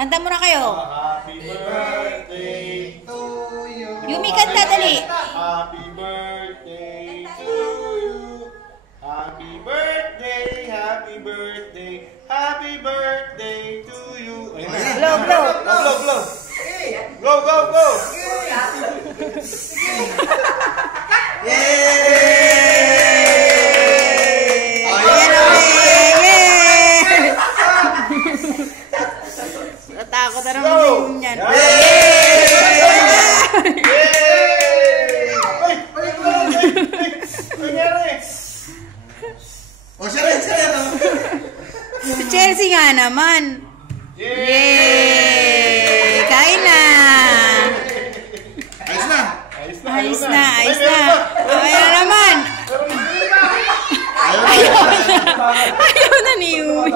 Kanta muna kayo. Happy birthday to you. Yumi, kanta dali. Happy birthday to you. Happy birthday, happy birthday, happy birthday to you. Blow, blow. Blow, blow. Go, go, go. Natakot na naman yan. Si Chelsea nga naman. Yay! Kain na! Ayos na. Ayos na, ayos na. Ayaw na naman. Ayaw na ni Yumi.